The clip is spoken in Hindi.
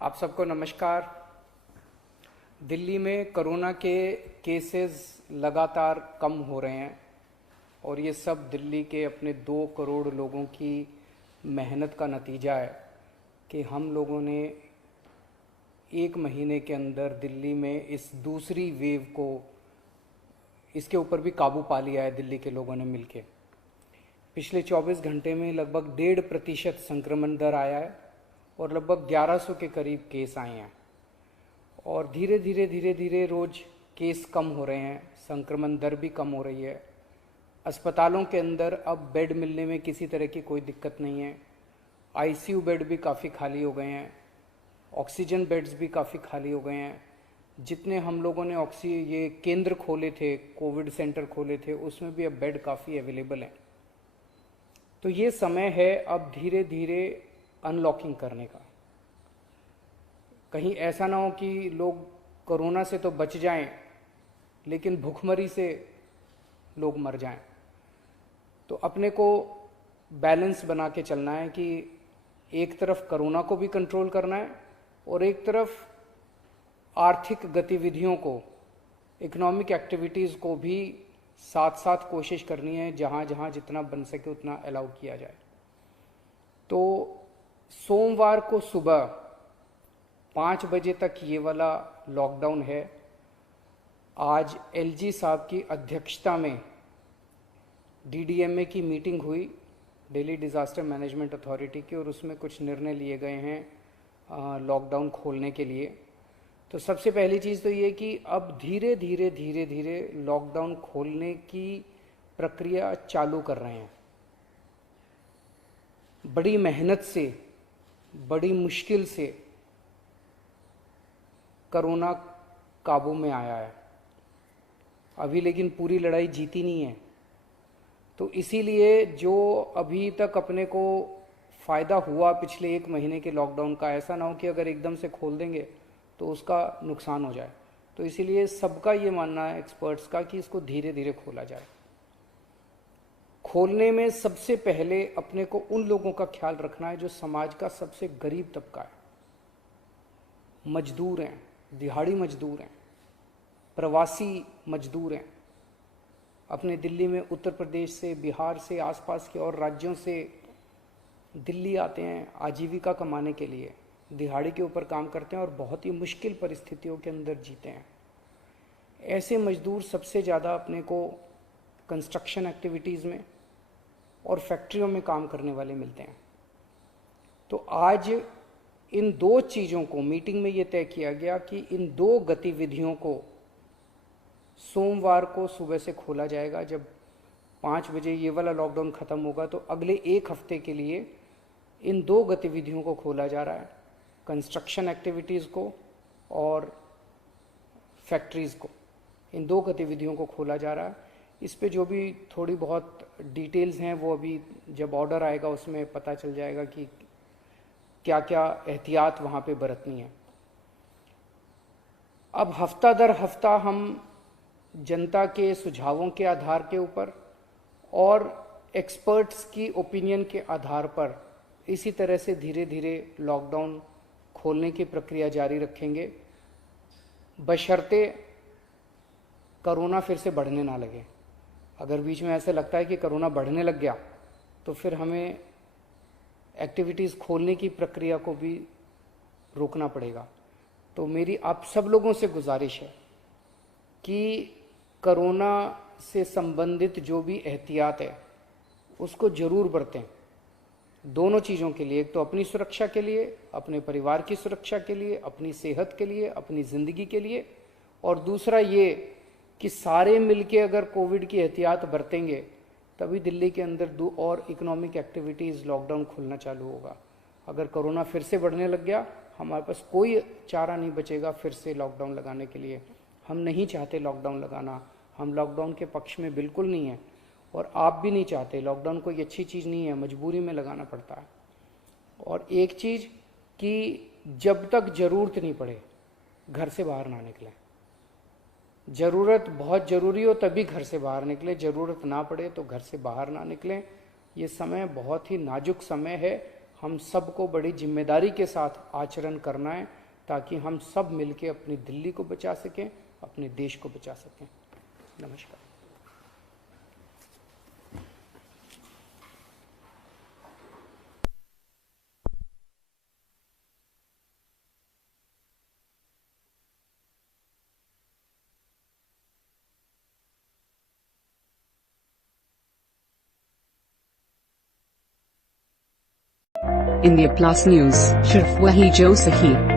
आप सबको नमस्कार। दिल्ली में कोरोना के केसेस लगातार कम हो रहे हैं और ये सब दिल्ली के अपने 2 करोड़ लोगों की मेहनत का नतीजा है कि हम लोगों ने 1 महीने के अंदर दिल्ली में इस दूसरी वेव को इसके ऊपर भी काबू पा लिया है। दिल्ली के लोगों ने मिलके पिछले 24 घंटे में लगभग 1.5% संक्रमण दर आया है और लगभग 1100 के करीब केस आए हैं और धीरे धीरे रोज केस कम हो रहे हैं, संक्रमण दर भी कम हो रही है। अस्पतालों के अंदर अब बेड मिलने में किसी तरह की कोई दिक्कत नहीं है। आईसीयू बेड भी काफ़ी खाली हो गए हैं, ऑक्सीजन बेड्स भी काफ़ी खाली हो गए हैं। जितने हम लोगों ने ये केंद्र खोले थे, कोविड सेंटर खोले थे, उसमें भी अब बेड काफ़ी अवेलेबल हैं। तो ये समय है अब धीरे धीरे अनलॉकिंग करने का। कहीं ऐसा ना हो कि लोग कोरोना से तो बच जाएं लेकिन भूखमरी से लोग मर जाएं। तो अपने को बैलेंस बना के चलना है कि एक तरफ कोरोना को भी कंट्रोल करना है और एक तरफ आर्थिक गतिविधियों को, इकोनॉमिक एक्टिविटीज़ को भी साथ साथ कोशिश करनी है, जहाँ जहाँ जितना बन सके उतना अलाउ किया जाए। तो सोमवार को सुबह 5 बजे तक ये वाला लॉकडाउन है। आज एलजी साहब की अध्यक्षता में डीडीएमए की मीटिंग हुई, दिल्ली डिज़ास्टर मैनेजमेंट अथॉरिटी की, और उसमें कुछ निर्णय लिए गए हैं लॉकडाउन खोलने के लिए। तो सबसे पहली चीज़ तो ये कि अब धीरे धीरे लॉकडाउन खोलने की प्रक्रिया चालू कर रहे हैं। बड़ी मेहनत से, बड़ी मुश्किल से कोरोना काबू में आया है अभी, लेकिन पूरी लड़ाई जीती नहीं है। तो इसीलिए जो अभी तक अपने को फ़ायदा हुआ पिछले 1 महीने के लॉकडाउन का, ऐसा ना हो कि अगर एकदम से खोल देंगे तो उसका नुकसान हो जाए। तो इसीलिए सबका ये मानना है, एक्सपर्ट्स का, कि इसको धीरे धीरे खोला जाए। खोलने में सबसे पहले अपने को उन लोगों का ख्याल रखना है जो समाज का सबसे गरीब तबका है। मजदूर हैं, दिहाड़ी मजदूर हैं, प्रवासी मजदूर हैं। अपने दिल्ली में उत्तर प्रदेश से, बिहार से, आसपास के और राज्यों से दिल्ली आते हैं आजीविका कमाने के लिए, दिहाड़ी के ऊपर काम करते हैं और बहुत ही मुश्किल परिस्थितियों के अंदर जीते हैं। ऐसे मजदूर सबसे ज़्यादा अपने को कंस्ट्रक्शन एक्टिविटीज़ में और फैक्ट्रियों में काम करने वाले मिलते हैं। तो आज इन 2 चीज़ों को, मीटिंग में ये तय किया गया कि इन 2 गतिविधियों को सोमवार को सुबह से खोला जाएगा। जब 5 बजे ये वाला लॉकडाउन ख़त्म होगा तो अगले 1 हफ्ते के लिए इन 2 गतिविधियों को खोला जा रहा है, कंस्ट्रक्शन एक्टिविटीज़ को और फैक्ट्रीज़ को। इन 2 गतिविधियों को खोला जा रहा है। इस पे जो भी थोड़ी बहुत डिटेल्स हैं वो अभी जब ऑर्डर आएगा उसमें पता चल जाएगा कि क्या क्या एहतियात वहाँ पे बरतनी है। अब हफ्ता दर हफ्ता हम जनता के सुझावों के आधार के ऊपर और एक्सपर्ट्स की ओपिनियन के आधार पर इसी तरह से धीरे धीरे लॉकडाउन खोलने की प्रक्रिया जारी रखेंगे, बशर्ते कोरोना फिर से बढ़ने ना लगे। अगर बीच में ऐसा लगता है कि कोरोना बढ़ने लग गया तो फिर हमें एक्टिविटीज़ खोलने की प्रक्रिया को भी रोकना पड़ेगा। तो मेरी आप सब लोगों से गुजारिश है कि कोरोना से संबंधित जो भी एहतियात है उसको ज़रूर बरतें, दोनों चीज़ों के लिए। एक तो अपनी सुरक्षा के लिए, अपने परिवार की सुरक्षा के लिए, अपनी सेहत के लिए, अपनी ज़िंदगी के लिए, और दूसरा ये कि सारे मिलके अगर कोविड की एहतियात बरतेंगे तभी दिल्ली के अंदर 2 और इकोनॉमिक एक्टिविटीज़ लॉकडाउन खुलना चालू होगा। अगर कोरोना फिर से बढ़ने लग गया, हमारे पास कोई चारा नहीं बचेगा फिर से लॉकडाउन लगाने के लिए। हम नहीं चाहते लॉकडाउन लगाना, हम लॉकडाउन के पक्ष में बिल्कुल नहीं है और आप भी नहीं चाहते। लॉकडाउन कोई अच्छी चीज़ नहीं है, मजबूरी में लगाना पड़ता है। और एक चीज़ कि जब तक ज़रूरत नहीं पड़े घर से बाहर ना निकलें। ज़रूरत बहुत ज़रूरी हो तभी घर से बाहर निकलें, ज़रूरत ना पड़े तो घर से बाहर ना निकलें। ये समय बहुत ही नाजुक समय है। हम सबको बड़ी जिम्मेदारी के साथ आचरण करना है, ताकि हम सब मिलकर अपनी दिल्ली को बचा सकें, अपने देश को बचा सकें। नमस्कार। India Plus News, सिर्फ वही जो सही।